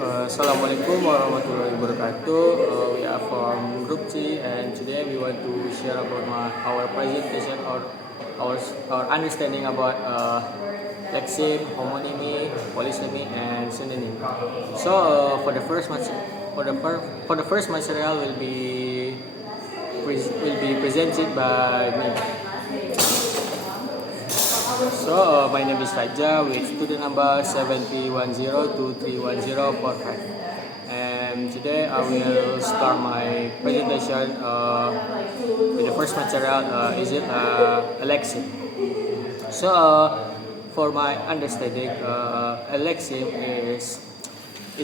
Assalamualaikum warahmatullahi wabarakatuh. We are from Group C, and today we want to share about our presentation or our understanding about lexeme, homonymy, polysemy, and synonym. So for the first material will be presented by me. So my name is Raja with student number 7010231045, and today I will start my presentation with the first material. Is it a lexeme? So for my understanding, a lexeme is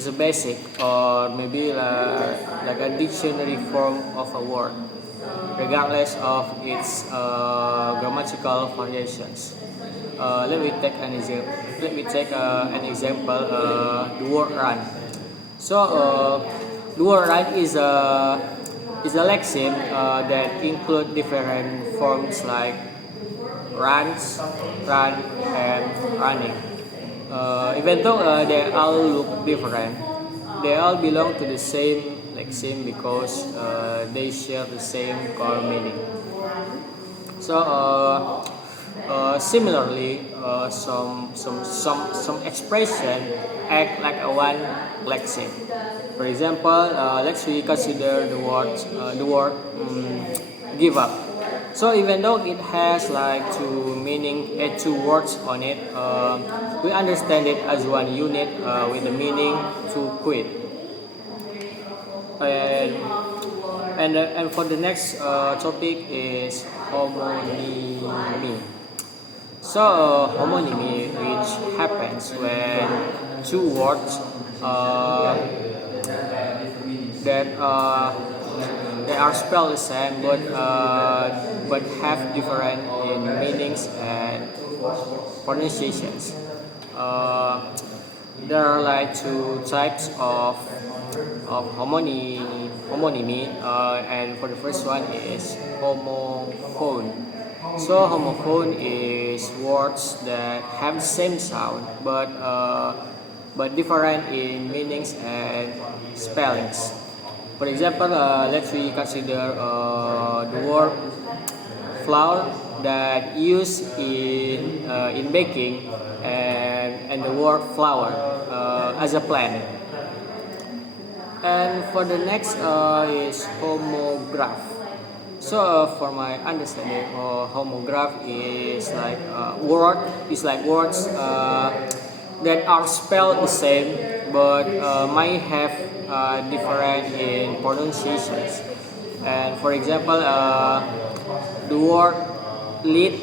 a basic or maybe like a dictionary form of a word, regardless of its grammatical variations. Let me take an example. The word run. So the word run is a lexeme that include different forms like runs, run, and running. Even though they all look different, they all belong to the same lexeme because they share the same core meaning. So similarly, some expression act like a one lexeme. For example, let's consider the word give up. So even though it has like two words on it, we understand it as one unit with the meaning to quit. And for the next topic is homonymy. So homonymy, which happens when two words that they are spelled the same but have different in meanings and pronunciations. There are like two types of homonymy, and for the first one is homophone. So homophone is words that have the same sound but different in meanings and spellings. For example, let's consider the word flour that used in baking and the word flower as a plant. And for the next is homograph. So for my understanding, homograph is like words that are spelled the same but might have different in pronunciations. And for example, the word lead,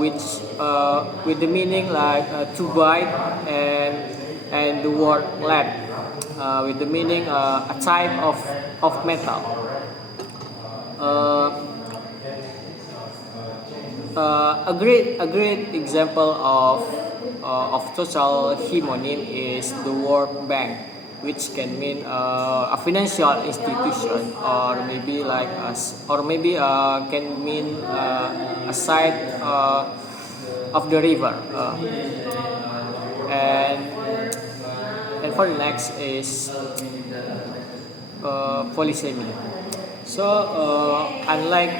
with the meaning like to bite, and the word lead with the meaning a type of metal. A great example of total homonym is the word bank, which can mean a financial institution, or maybe can mean a side of the river. And for the next is polysemy. So unlike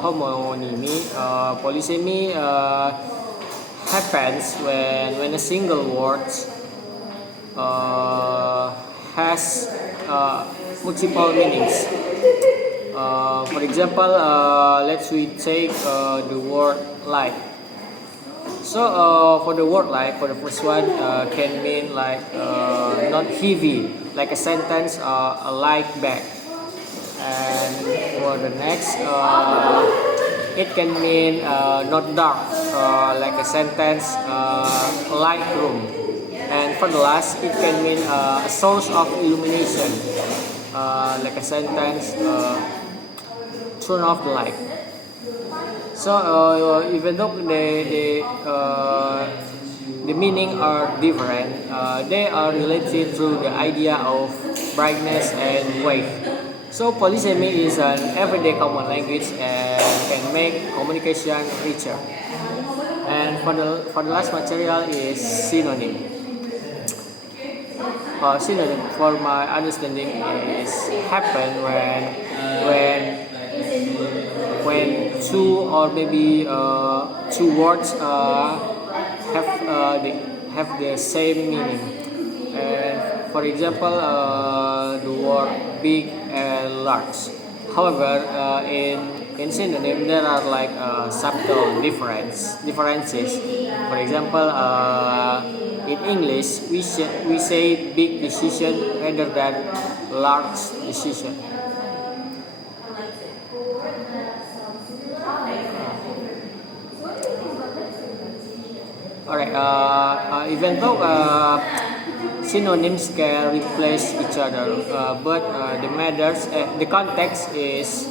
homonymy, polysemy happens when a single word has multiple meanings. For example, let's take the word like. So for the word like, for the first one can mean like not heavy, like a sentence, a light bag. And for the next, it can mean not dark, like a sentence, light room. And for the last, it can mean a source of illumination, like a sentence, turn off the light. So even though the meaning are different, they are related through the idea of brightness and wave. So polysemy is an everyday common language and can make communication richer. And for the last material is synonym. synonym for my understanding is happen when when two or maybe two words have the same meaning. And for example, the word big and large. However, in synonym there are like subtle differences. For example, in English we say big decision rather than large decision. Alright, even though synonyms can replace each other, but the context is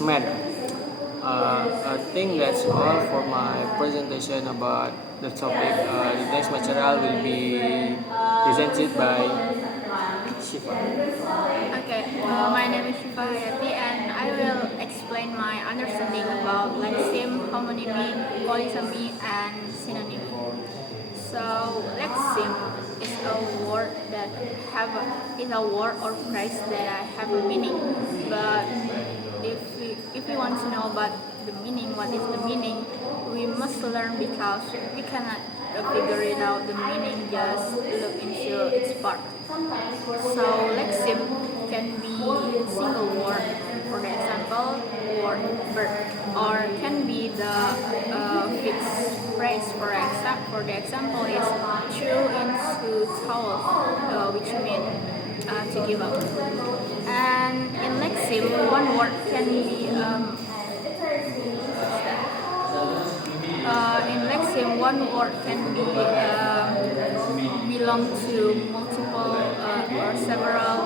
matter. I think that's all for my presentation about the topic. The next material will be presented by Shifa. Okay, my name is Shifa Hayati and I will explain my understanding about lexeme, homonymy, polysemy, and synonym. So, lexeme is a word that is a word or phrase that have a meaning. But if we want to know about the meaning, what is the meaning, we must learn because we cannot figure it out the meaning just look into its part. So lexeme can be single word, for example, word bird, or can be the fixed phrase. For the example is threw into towel, which means to give up. And in lexeme, one word can be in lexeme, one word can be belong to multiple or several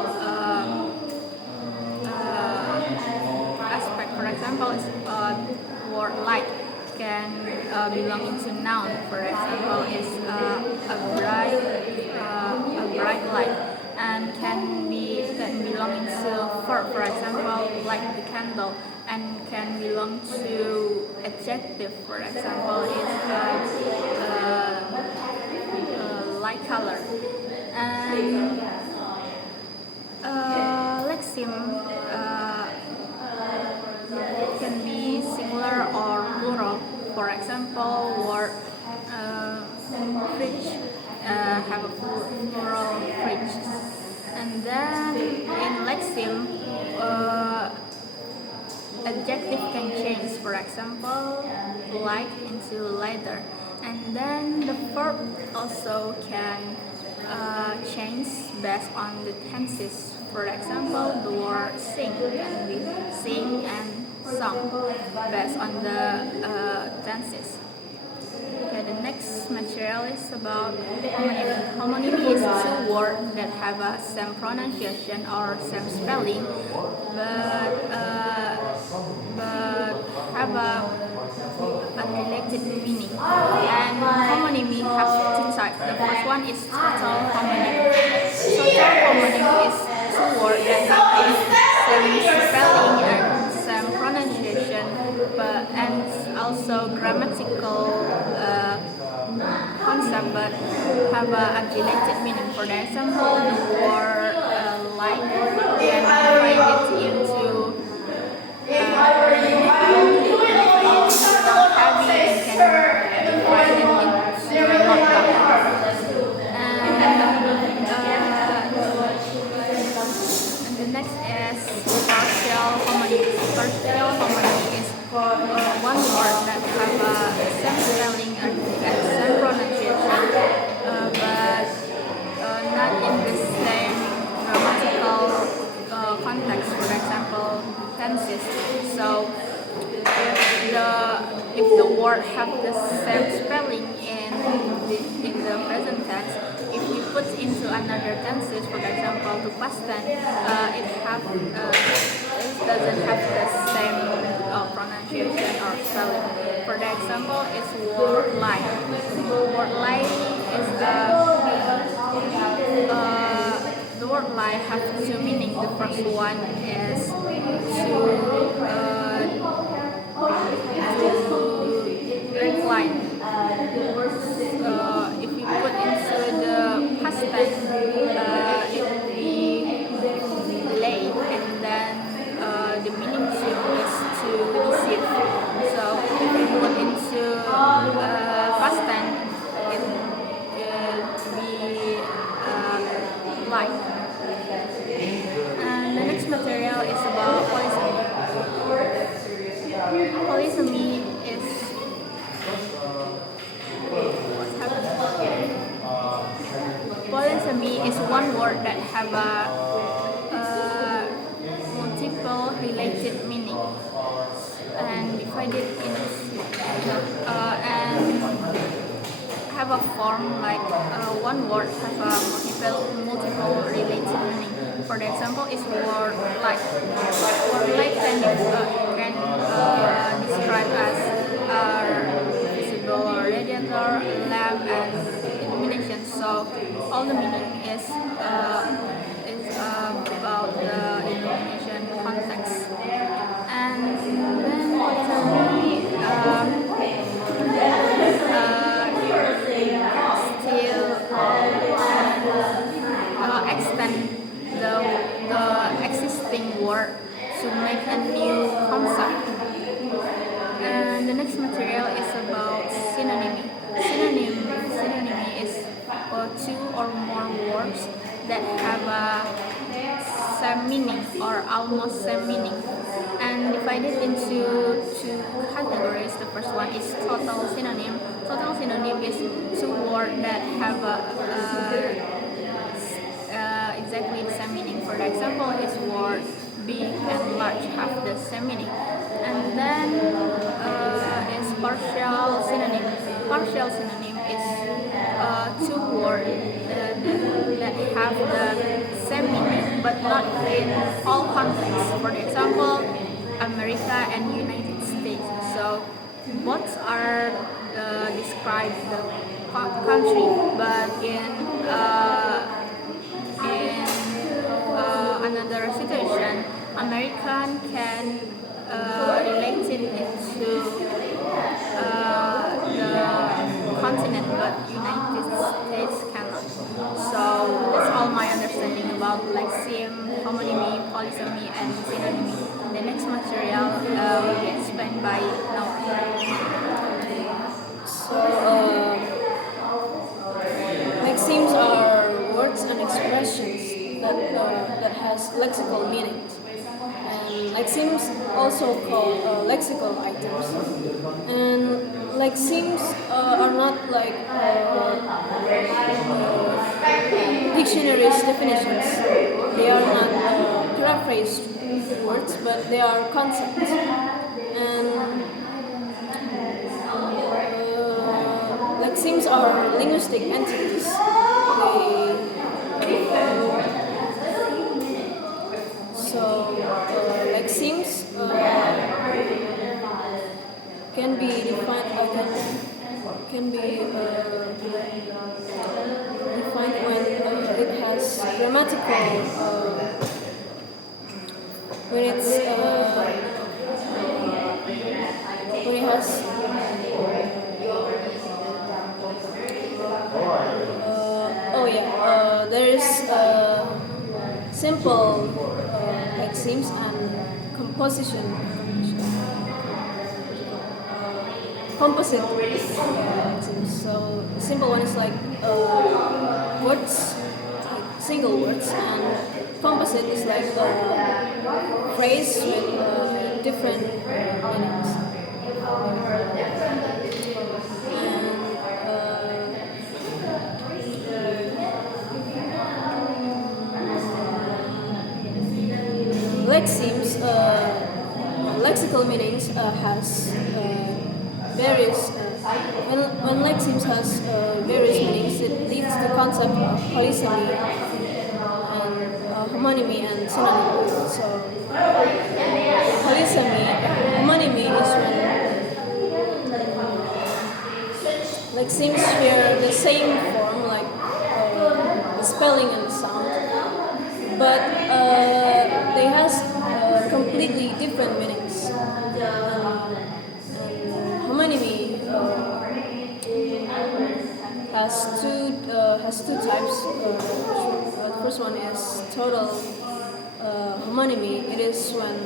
aspects. For example, word light can belong into noun. For example, is a bright light, and can belong into verb. For example, light the candle, and can belong to adjective. For example, is light color. And lexeme can be singular or plural. For example, word fridge have a plural fridge. And then in lexeme, adjective can change. For example, light into lighter. And then the verb also can change based on the tenses. For example, the word sing can be sing and sung based on the tenses. Okay, the next material is about homonymy. Homonymy is two words that have a same pronunciation or same spelling, but have a unrelated meaning. And homonymy has two types. The first one is total homonymy. Total homonymy is two words that have same spelling and same pronunciation, and also grammatical concept, but have a unrelated meaning. For example, the word light can find it into heavy, and can find it into not dark. And the next is partial homonymy. Partial homonymy is one word that have a same spelling and same pronunciation, but not in the same grammatical context. For example, tenses. So if the word have the same spelling in the present tense, if we put into another tenses, for example, the past tense, it doesn't have the same pronunciation or spelling. For the example, is word lie. Word lie is the word lie have two meanings. The first one is to recline. If you put into the past tense, polysemy is one word that have multiple related meaning and divided and have a form like one word have a multiple related meaning. For the example, is word like. Word like can describe as visible radiator, lamp, and illumination. So all the meaning is about the illumination context. And then finally, still extend the existing word to make a new concept. And the next material is about synonymy. Synonymy is two or more words that have a same meaning or almost same meaning, and divided into two categories. The first one is total synonym. Total synonym is two words that have exactly the same meaning. For the example, is word big and large have the same meaning. And then is partial synonym. Partial synonym is two words that have the same meaning but not in all contexts. For example, America and United States. So both are describe the country, but in another situation, American can relate it into the continent, but United States cannot. So that's all my understanding about lexeme, homonymy, polysemy, and synonymy. The next material will be explained by Noah. So, lexemes are words and expressions that has lexical meanings. And lexemes also called lexical items. And lexemes are not like dictionaries definitions. They are not paraphrased words, but they are concepts. And lexemes are linguistic entities. Lexemes can be defined defined when it has grammatical when it has there is simple lexemes and composite lexemes. So the simple one is like words, like single words, and composite is like a phrase with different meanings. Lexemes, lexical meanings has various. When lexemes has various meanings, it leads to the concept of polysemy and homonymy and synonymy. So, homonymy is when lexemes share the same form, like the spelling and the sound, but they has completely different meanings. And homonymy has two types. The first one is total homonymy. It is when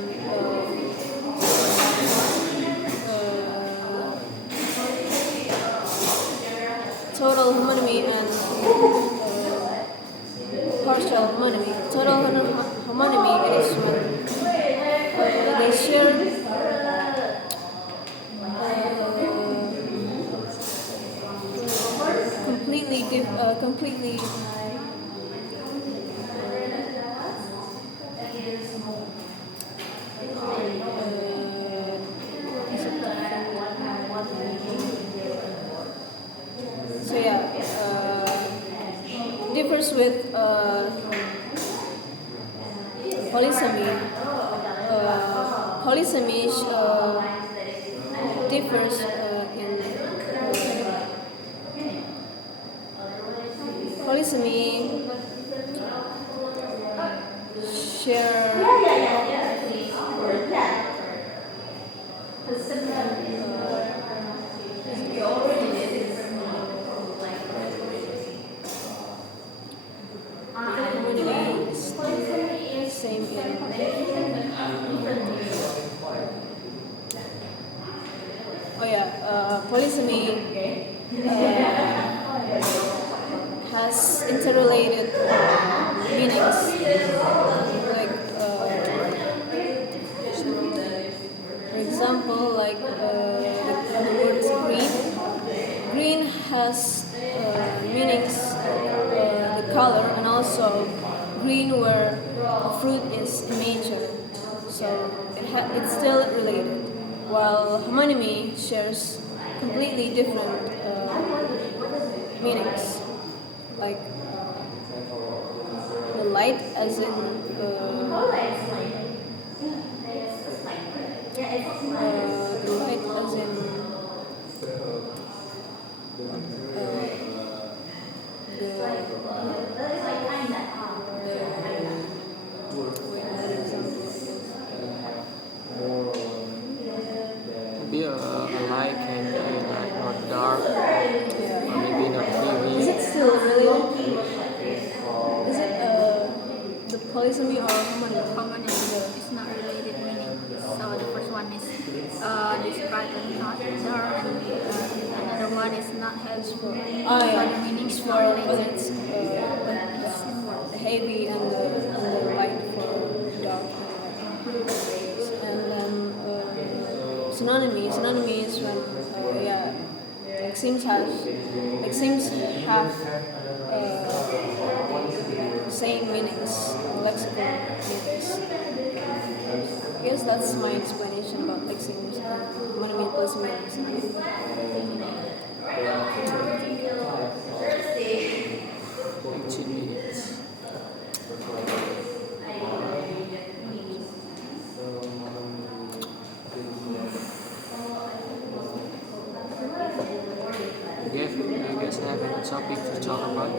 total homonymy and partial homonymy. Total homonymy it is when they share completely differs with polysemy. Polysemy differs in polysemy share same in polysemy has interrelated meanings. Like, for example, like the word green. Green has meanings, the color, and also green where a fruit is a major. So it's still related. While homonymy shares completely different meanings, like the light as in the light as in Maybe a light can be like not dark, or maybe not heavy. Is it still related? Is it the polysemy or homonymy? Common is not related meaning. So the first one is describe and not dark, and another one is not heavy. So the meaning is not related. It's heavy and the light for dark. And then synonymy is when axioms have same meanings, lexical meanings. I guess that's my explanation about axioms, homonymy plus meanings. 18 minutes. Do you guys have any topic to talk about?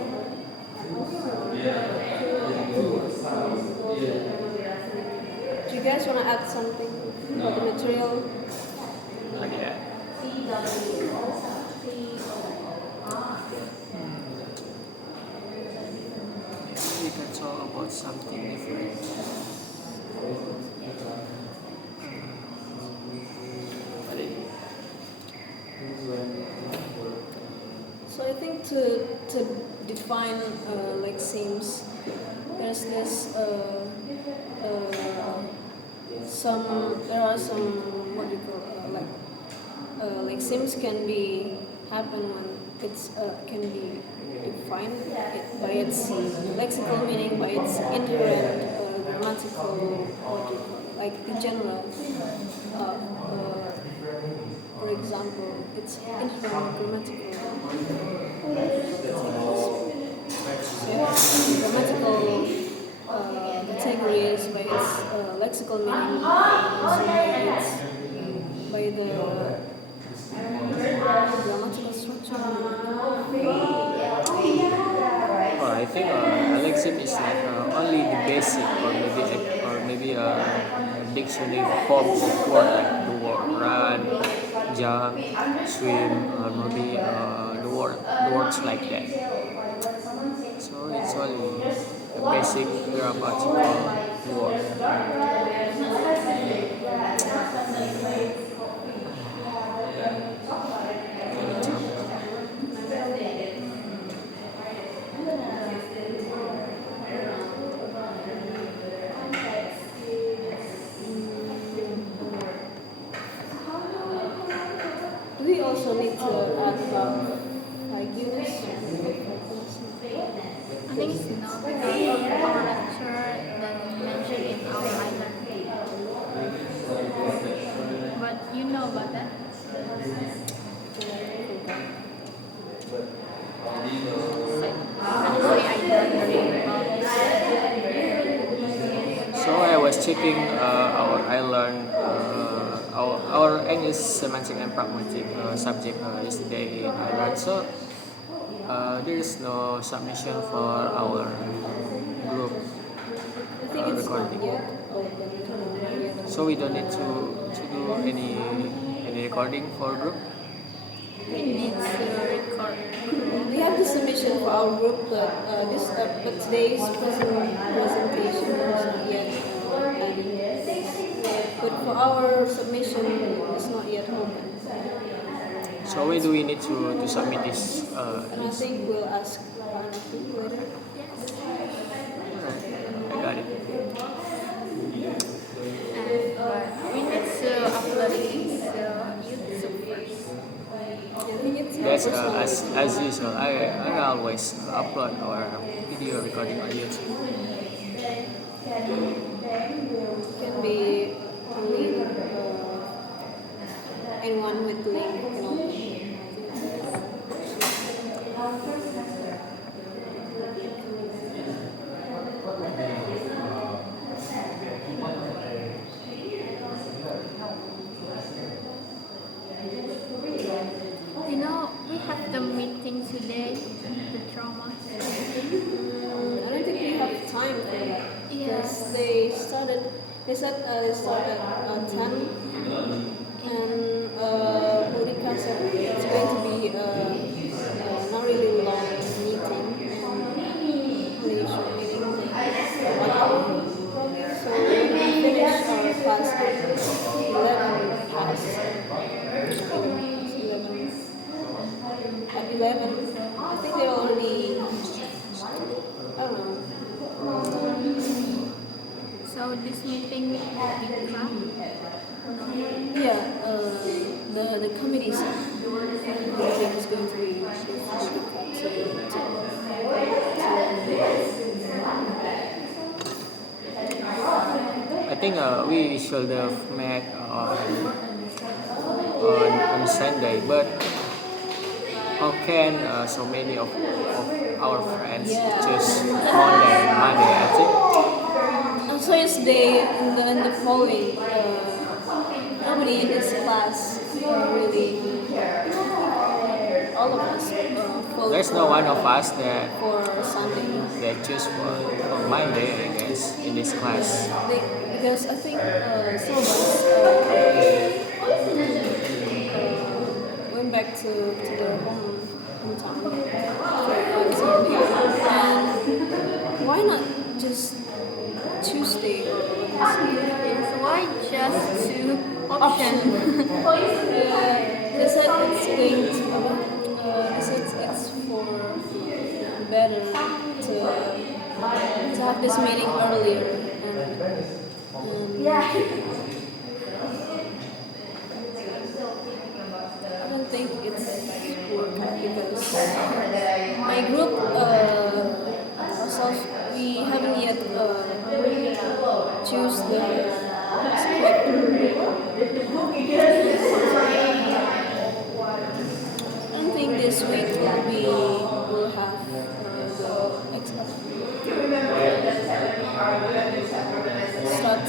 Do you guys want to add something about the material? Like that. We can talk about something different. So I think to define lexemes, there's this there are some what do you call lexemes can be happen when it's can be defined by its lexical meaning, by its inherent grammatical what do you call it, like the general. For example, it's inherent grammatical. Grammatical categories by its lexical meaning, also by the grammatical structure. I think a lexeme is like only the basic, or maybe a dictionary form of word, like the word run, jump, swim, or maybe the words like that. So it's only a basic grammatical word. Do we also need to add about arguments? I think it's not because our lecture doesn't mention it either. But you know about that? So, honestly, I checking I learned our English semantic and pragmatic subject yesterday in Ireland. So there is no submission for our group I think it's not recording. yet open. So we don't need to do any recording for group. We need to record. We have the submission for our group, but but today's presentation is not yet added. But for our submission, it's not yet open. So when do we need to submit this? And I think we'll ask one of you later. Alright, I got it. And we need to upload it to YouTube first. I think it's That's personal. as usual. I always upload our video recording on YouTube. Can be only anyone with the link can open. You know, we have the meeting today, the drama. I don't think we have time for that because Yes. they said they started at 10 and Ulrika said it's going to be not really long meeting and really short meeting, 1 hour probably. So when we finish our class at 11 past, 11, I think they already, I don't know. So this meeting will be cut. Yeah, the committee said the meeting is going to be I think we should have met on Sunday, but how can so many of our friends choose Monday? I think. So yesterday in the following, nobody in this class really, all of us vote There's no one of us that for Sunday. choose for Monday, I guess, in this class. Because I think some of us went back to their hometown on Sunday. And why not just Tuesday or Wednesday? So why just two options? They said it's going to. They said it's for better to have this meeting earlier and I don't think it's worked because my group ourselves we haven't yet choose the subject. I don't think this week will have the exam. Start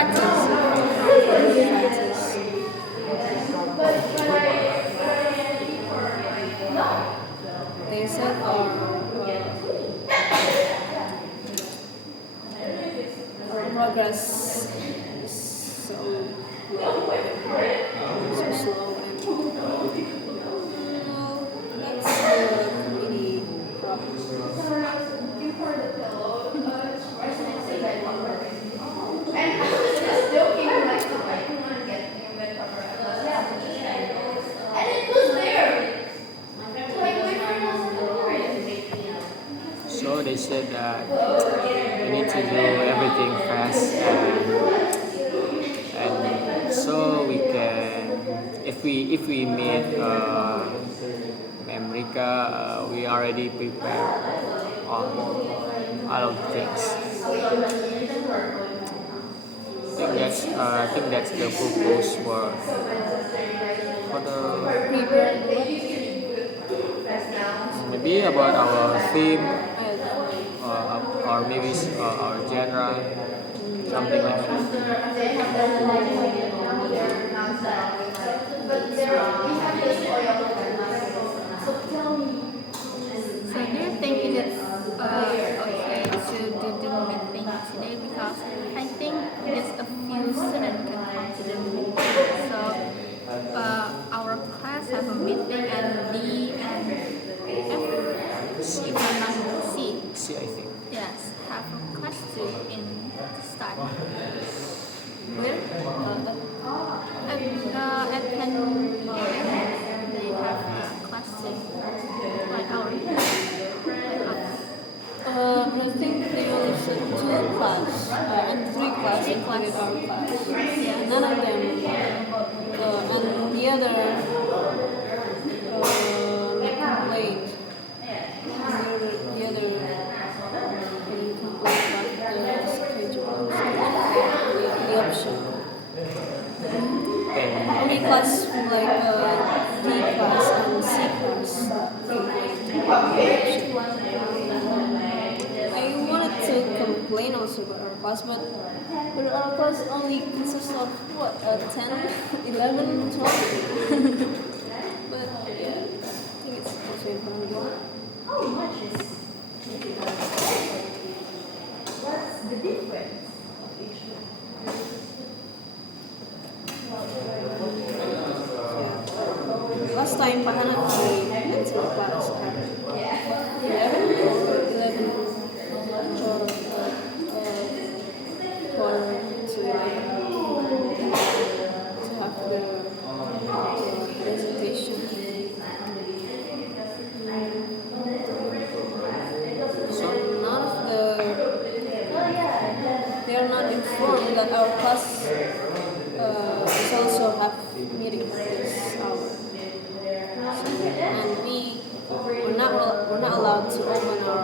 practice. They said our progress is so slow and that's the committee problem. So they said that we need to do everything fast and so we can if we meet America we already prepared on all of things. I think I think that's the purpose for the Prepare maybe about our theme what? or maybe our genre, something like that. So do you think it is okay to do the meeting today? Because I think just a few students can come to the meeting. So our class have a meeting and D and F, See, C, see, I think. yes, have a class too in this time. Where? At 10 a.m. they have a class too, like our. I think they only said 2 class and 3 class included our class. Yeah. None of them, and the other complained. The other complained about the schedule, the option. And Only class like D class and C class complained about the option. I wanted to complain also about our class, but our class only consists of what, 10, 11, 12? But yeah, I think it's also important. Last time Pak Hanafi went to our class at 11 or 11 or quarter to 11 to have the presentation. so None of they are not informed that our class is also have meeting at this hour. So, and we're not allowed to open our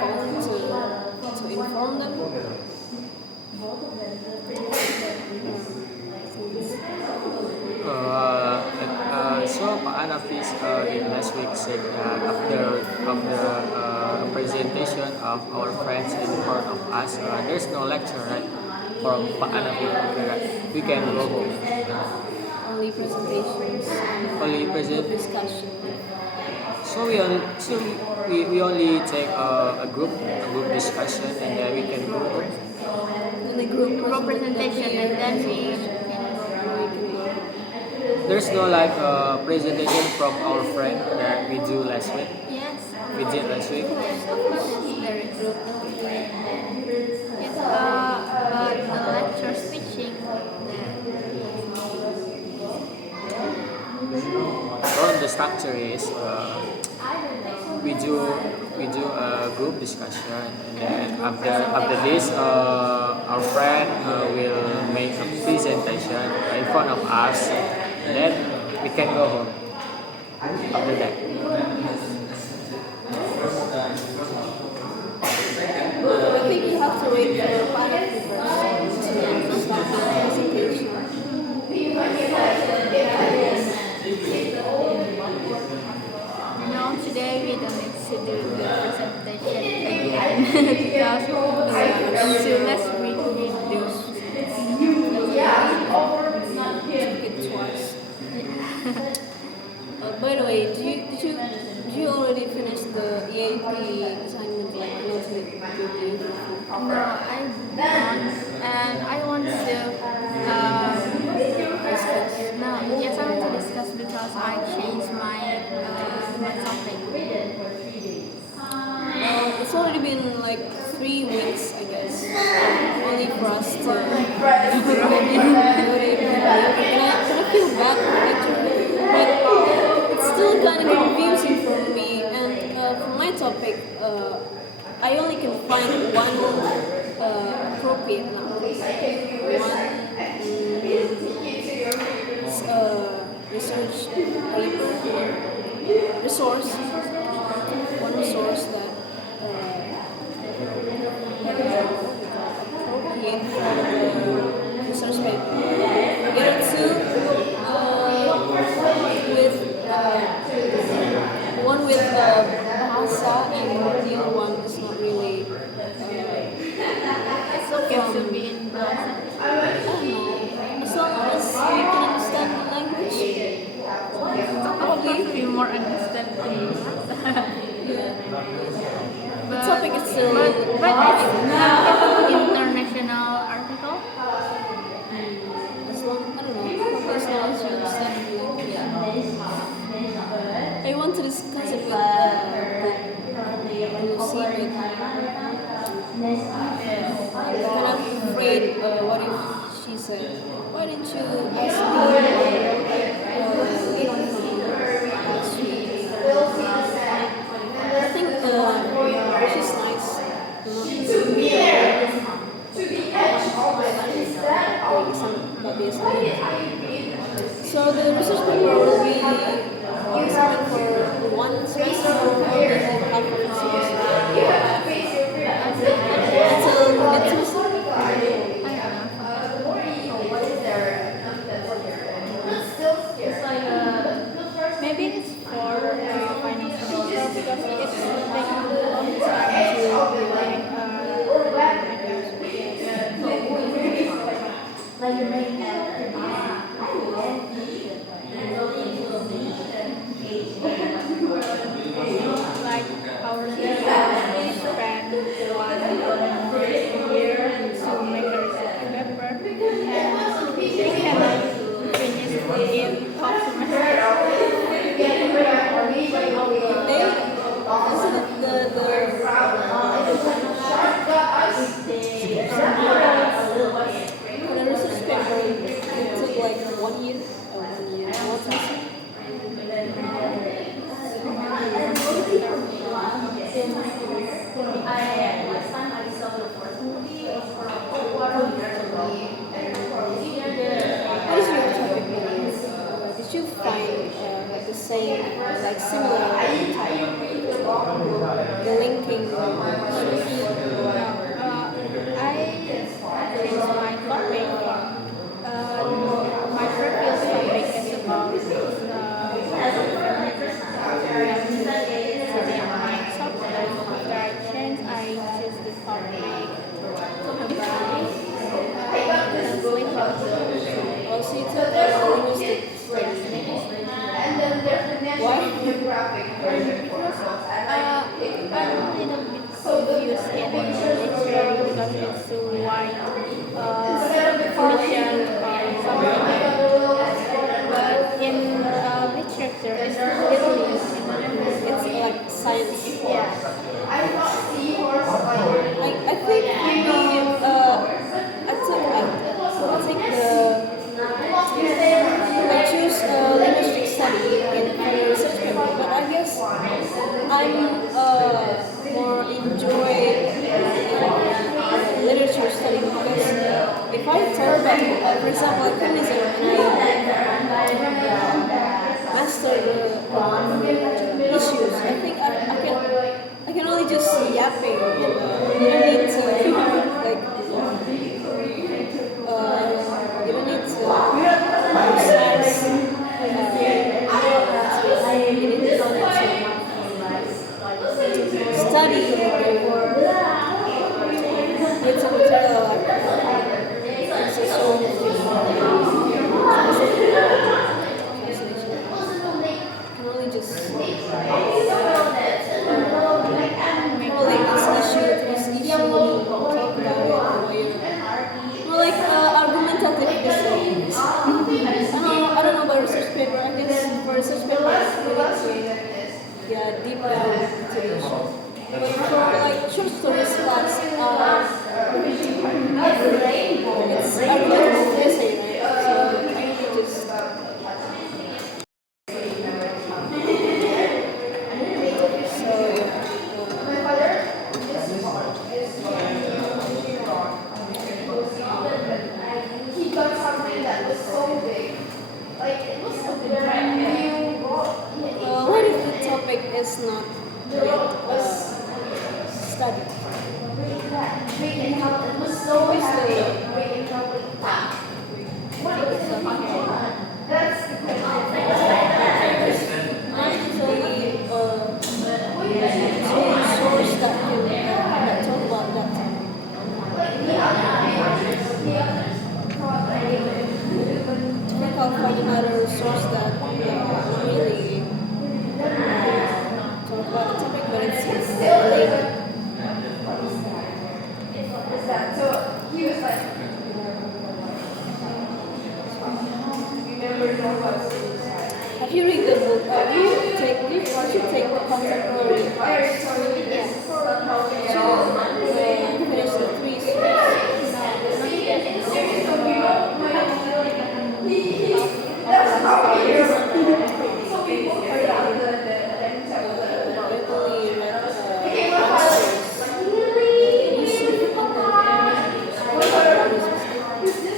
phone to inform them. so Pak Anafis in last week said after presentation of our friends in front of us, there's no lecture, right? From Pak Anafis, we can go home. Only presentations Only and present. group discussion. So we only take a group discussion and then we can go home. Only group Presentation and then we can go. There's no like presentation from our friend that we do last week. yes, We did last week. yes, of course there is. Yes, but the lecture speaking, So the structure is we do a group discussion and then after this our friend will make a presentation in front of us and then we can go home after that. I think you have to wait for 5 first to start the presentation. no, today we don't need to do the presentation again because so let's read those. Took it twice. By the way, did you already finish the EAP assignment like noted with you? No, I don't, and I want to discuss. No, yes, I want to discuss because I changed my topic. It's already been like 3 weeks, I guess. Only for us to I feel bad but it's still kind of confusing for me. And for my topic, I only can find one appropriate now. Research paper, resource, one resource that appropriate for the research to be in Bahasa? I don't know. As long as we can understand the language, Of course, we more understand in Bahasa. yeah. The But, topic is still but it's hard. international article. As long, I don't know, probably as long as you understand the language. I want to discuss it with Lucy, but I'm kind of afraid. What if she said, "Why didn't you ask me last week?" I think she's nice. So the research paper will be examined for one semester or only half of the semester? Until mid semester? Maybe it's for finding semester because it's taking a long time to like our students spend 1 year to make a research paper and they cannot finish in half semester. Isn't it for the research paper, it took like 1 year? Or 1 year? One semester? What is your topic? Did you find the same, like similar type? The linking structure? I changed my topic. My previous topic is about my topic. After I changed, I choose the topic about translation. Also, you took linguistic studies. Why? Because I'm a little bit confused in literature because it's so wide definition or something. But in literature, it's literally It's like science. yeah. I think maybe I choose linguistic study in my research paper, but I guess I'm more enjoy literature study because if I talk about, for example, like feminism, and I master the issues, I think I can only just yapping. You don't need to like you don't need to precise. You need to study with some material like can only just this issue, talk about it, more like argumentative essays. I don't know about research paper. I guess for research paper, we need to deep down into the issue. But for like short stories class, it's argumentative essay, right? So I can just He got something that was so big. Like, it was something brand new. what if the topic is not yet studied? Big and help. It was so heavy. Big and help. What is it? That's the Mine is only source that can talk about that topic. So he was like, remember no one suicide. Have you read the book? You should take the contemporary class. Yes. To finish the three series. So people are down the Only read monsters. Yusuf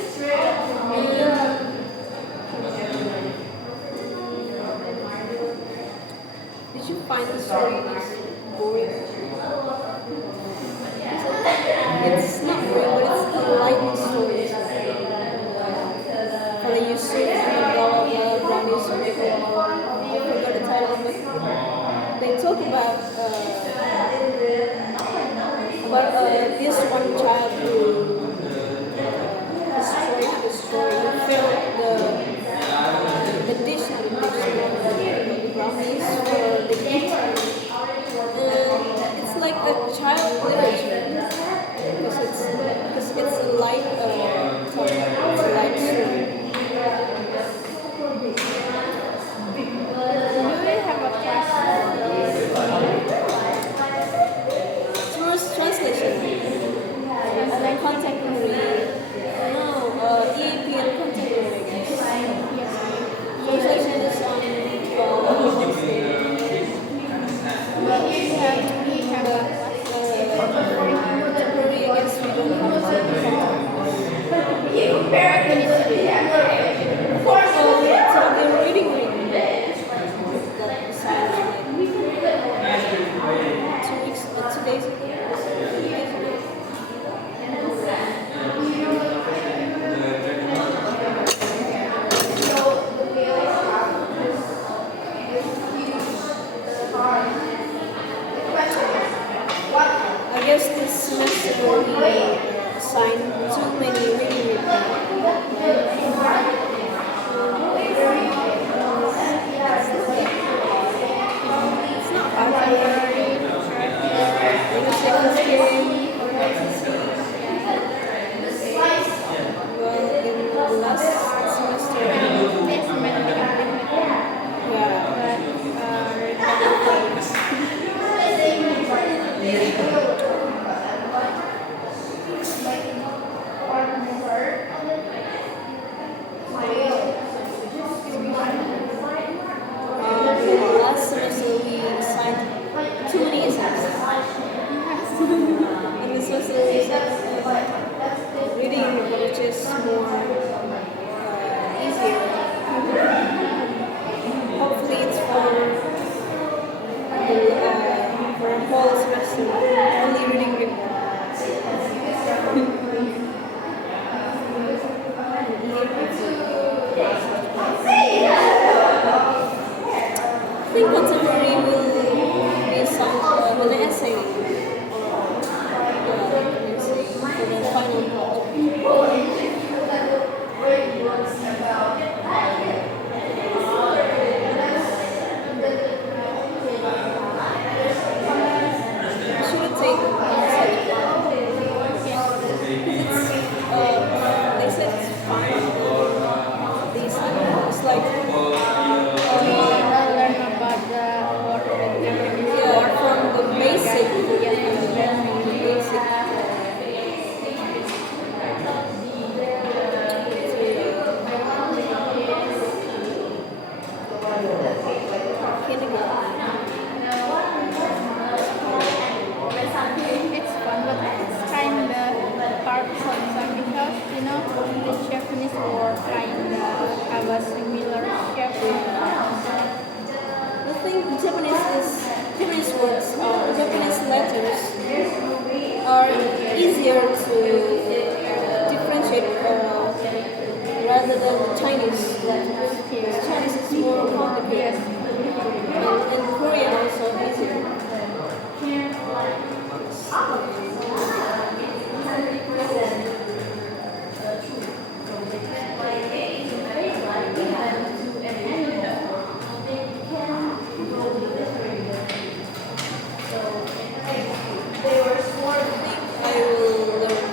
Did you find the story is boring? It's not boring, but it's a light story. For the Yusuf and blah blah blah brownies or I forgot the title of it. They talk about this one child who destroyed, failed the dish, not the brownies for the gift. It's like a child literature because it's a light topic, it's a light story. Do we have a class? Tourist translation. Like contemporary. No, EAP and contemporary. Translation is on Wednesday. We have a Contemporary, I guess we don't have You compare it to of course, so they're reading that science 2 days ago. 2 days ago. I guess this semester we assigned too many reading It's not hard. Well, in the last semester, last semester we assigned too many essays. And this semester we assigned reading, which is more easier. Hopefully it's for a whole semester, only reading report. I think contemporary will be assigned with an essay or an essay for the final project. Should it take they said it's fine. It's like learn about the yeah, from the basic. From the basic. It's fun, but it's kind of hard sometimes because the Japanese word kind of have a similar shape. The thing Japanese words, Japanese letters are easier to differentiate rather than Chinese letters. Chinese is more complicated, and Korean also easier. I will learn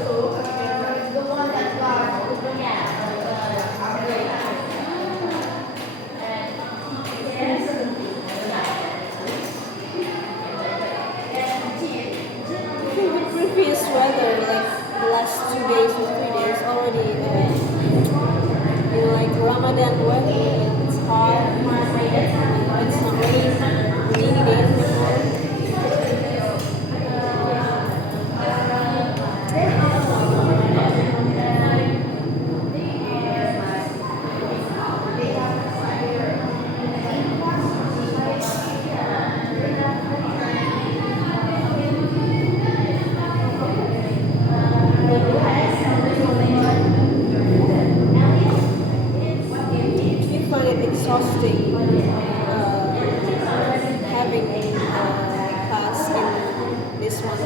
the one that got I think the previous weather, like the last 2 days or 3 days, already, like Ramadan weather. It's hot. It's not rainy days anymore. Do you find it exhausting having class in this one? I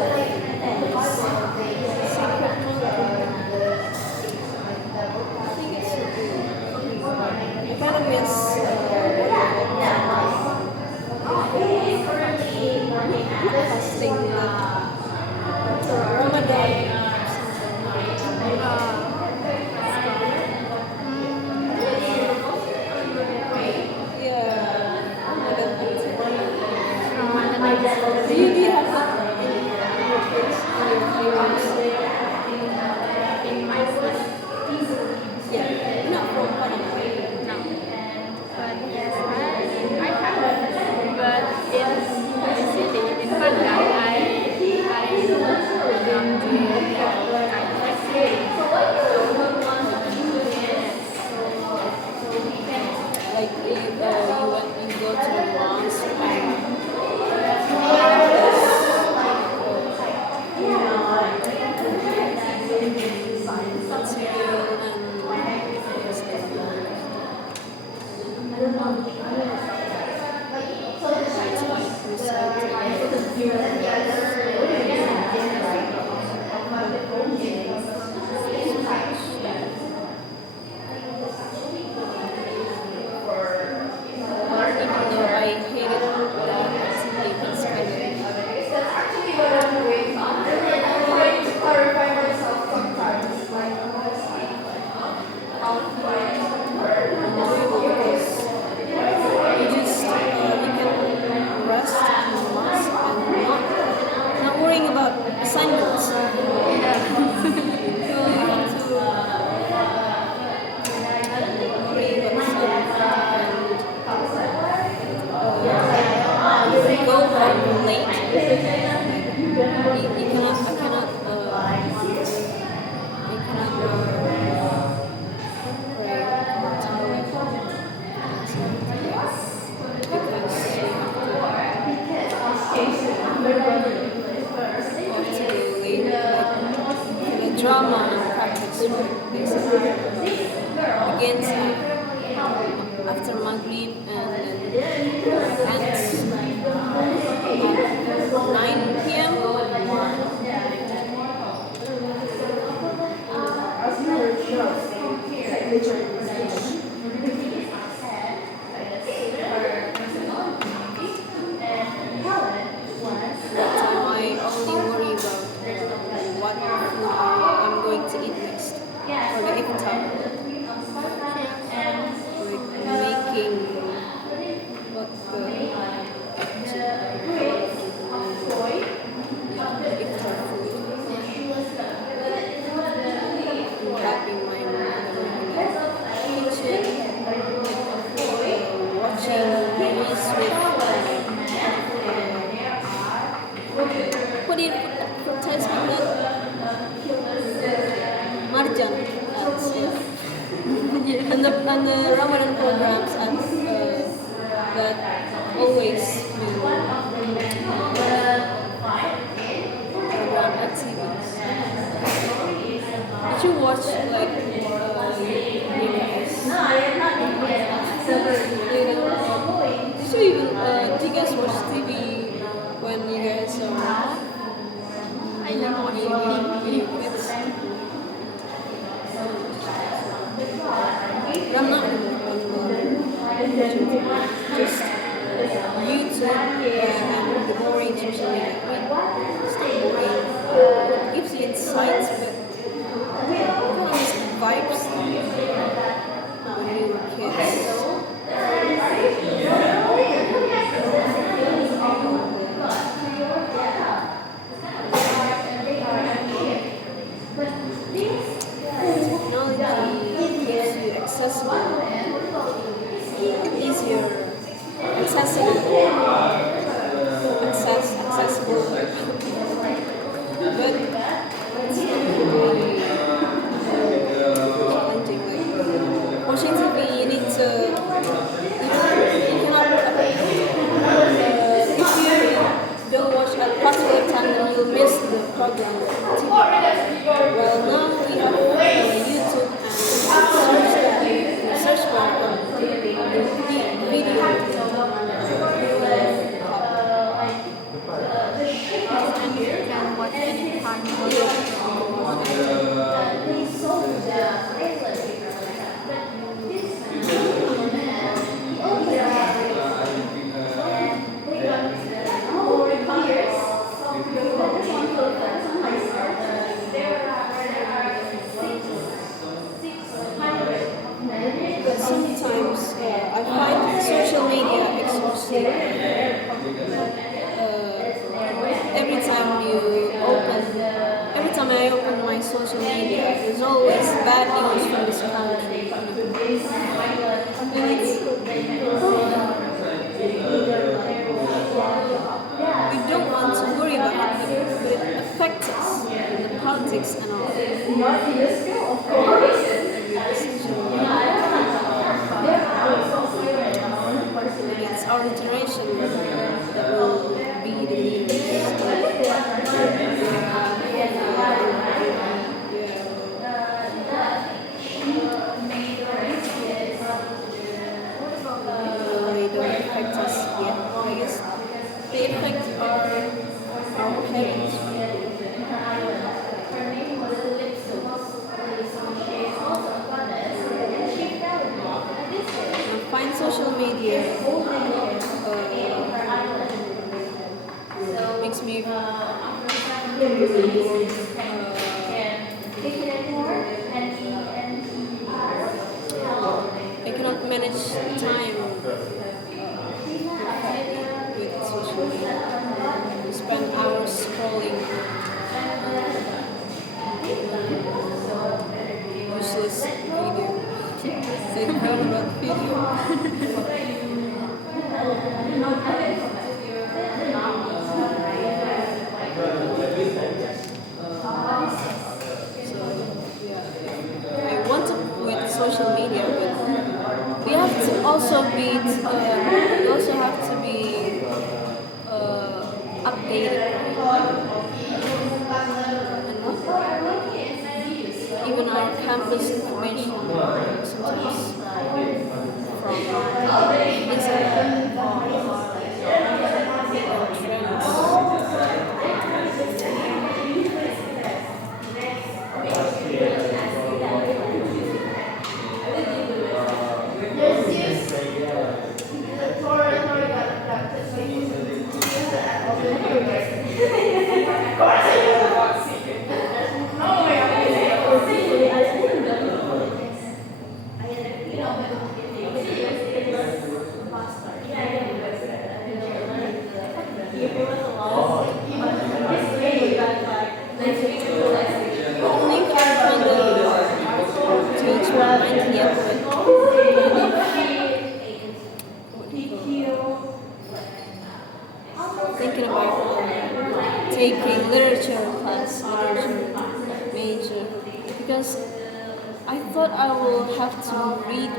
think it's I kind of miss fasting Ramadan. Yeah, Ramadan. Do you have that in your place, in your house? In my food. Yeah, not from Panama. No. But yes, I have. But in city, in Padang, I don't do that kind of activity. Like if you go to the mosque and even though I hated that activity, it's kind That's actually what I'm doing. I'm trying to clarify myself sometimes. enjoyable because you just you can rest in the mosque and not worrying about assignments. So you have to worry about and go home late. You cannot, I cannot, you cannot the drama and practice begins after Maghrib and ends at 9 p.m. That time I only worry about what food I'm going to eat next for the iftar. Like making what the iftar food. Wrapping my mother in the kitchen, watching movies with what do you advertise with that? Marjan. That's it. And the Ramadan programs that always will program activities. Did you watch like did you even do you guys watch TV when you guys are I don't watch TV. kids? But I'm not just YouTube and the boring social media. It's not boring. It gives you insights, but program on TV. Well, now we have YouTube and search bar on video. And you can watch anytime you want. But sometimes I find social media exhausting. Every time I open my social media, there's always bad news from this country. And we don't want to worry about it, but it affects us, the politics and all. And it's our generation that will be the leaders. They don't affect us yet. I guess they affect our parents. I find social media makes me I cannot manage time with social media. I spend hours scrolling useless video. Say about video. I want to quit social media, but we have to also be updated. And even our campus information sometimes from Instagram or trends. Thinking about taking literature class, literature major, because I thought I will have to read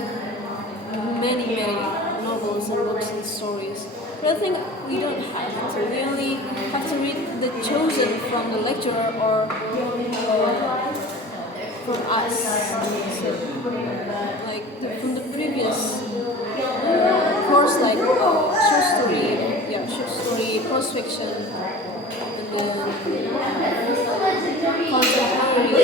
many novels and books and stories. But I think we don't have to. We only have to read the chosen from the lecturer or from us. So, like from the previous course, like short story, prose fiction, and then contemporary.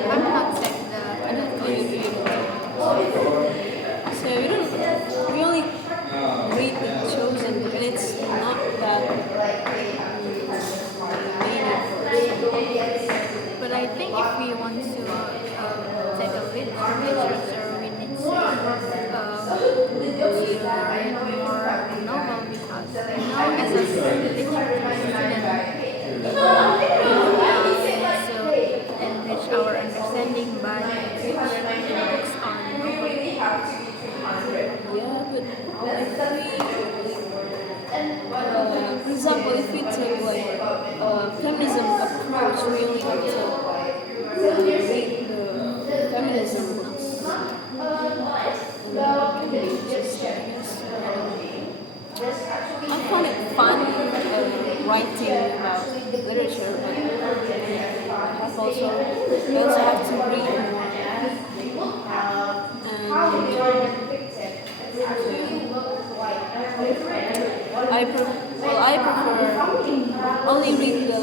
I'm not saying So we only read the chosen, and it's not that but I think if we want to take a literature, we need to just I guess I found it fun writing about literature, but I also have to read more. I prefer only read the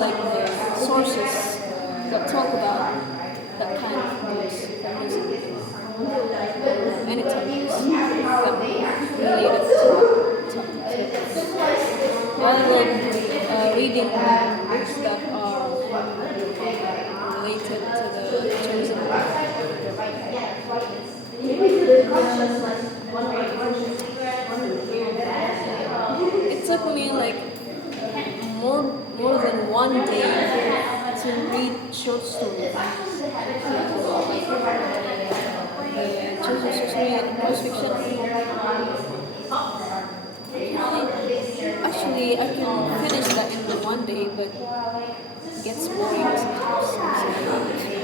sources that talk about that kind of books, any topics that related to rather than reading books that are related to the tourism. It took me like more than one day to read short stories. Short story and prose fiction. Actually, I can finish that in one day, but it gets boring sometimes.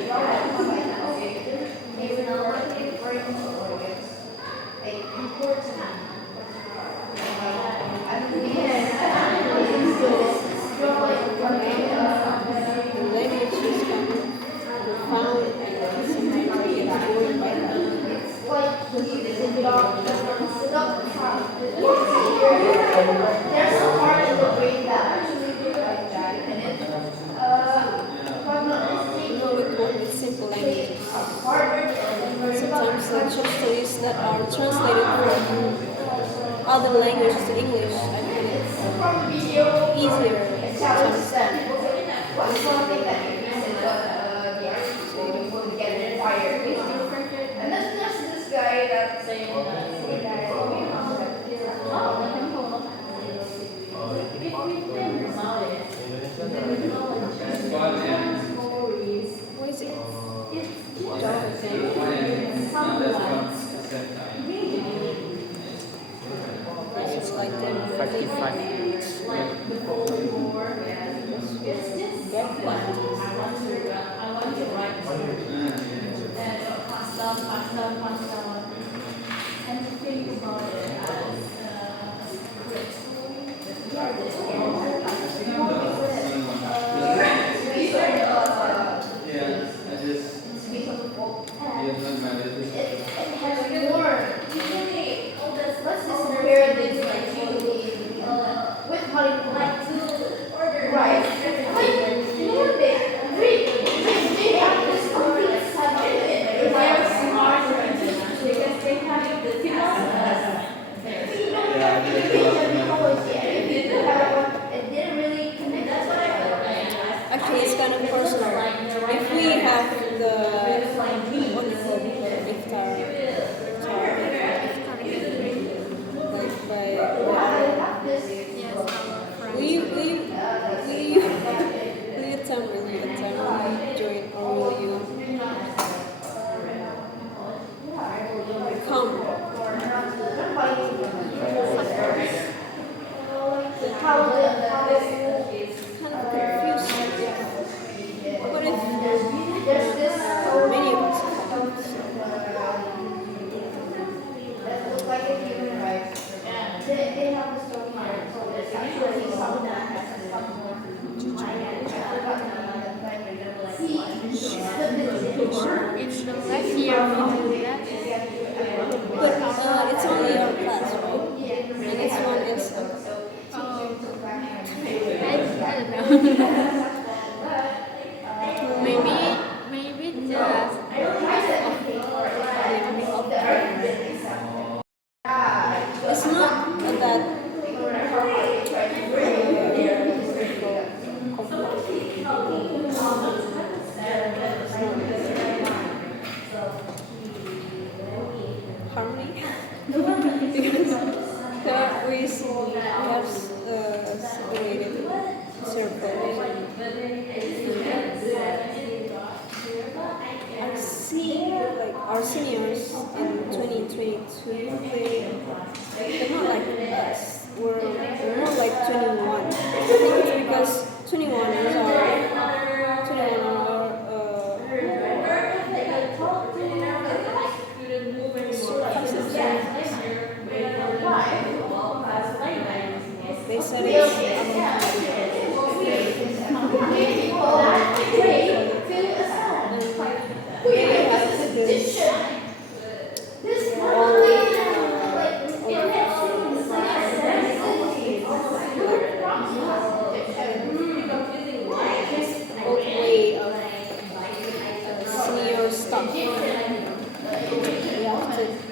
The language is kind of profound and sometimes I get bored by that. There's a part in the brain that actually do like that, and it's if I'm not mistaken, We work with simple languages. harder than Sometimes the short stories that are translated from other languages to English, I find it from video easier to understand. What's one thing that you use in the artist so you will get inspired? And that's just this guy that's saying What is it? It's like 55 minutes. let's just compare this like with Hollywood. Right. They have this complete seven. They are smart because they have the it didn't really connect. That's what I actually it's kind of personal. If we have the wonderful iftar, like by Yes, our friends. will you tell me the time will you join or will you come? Kind of confused. What if many of us come? That looks like a human, right? They have a story here. So there's actually someone that has a In the last year before that, But it's only our class, right? And this one is I don't know. maybe just it's not that harmony because we have separated circles. I see like our seniors in 2022 they're not like us. We're more like 21. I think it's because 21 is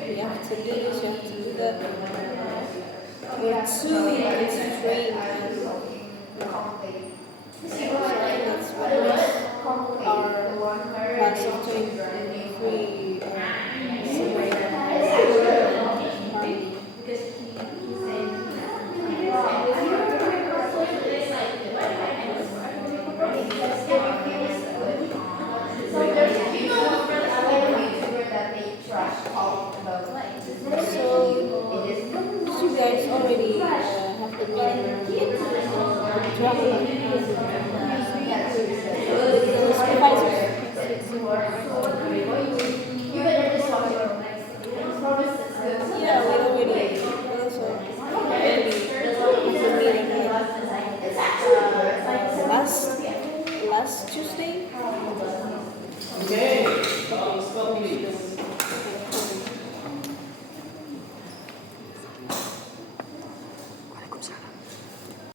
You have to do this, you have to do that. We're too constrained, and so I think that's what makes our class of 23 separate harmony. So, you guys already have the meaning in drama.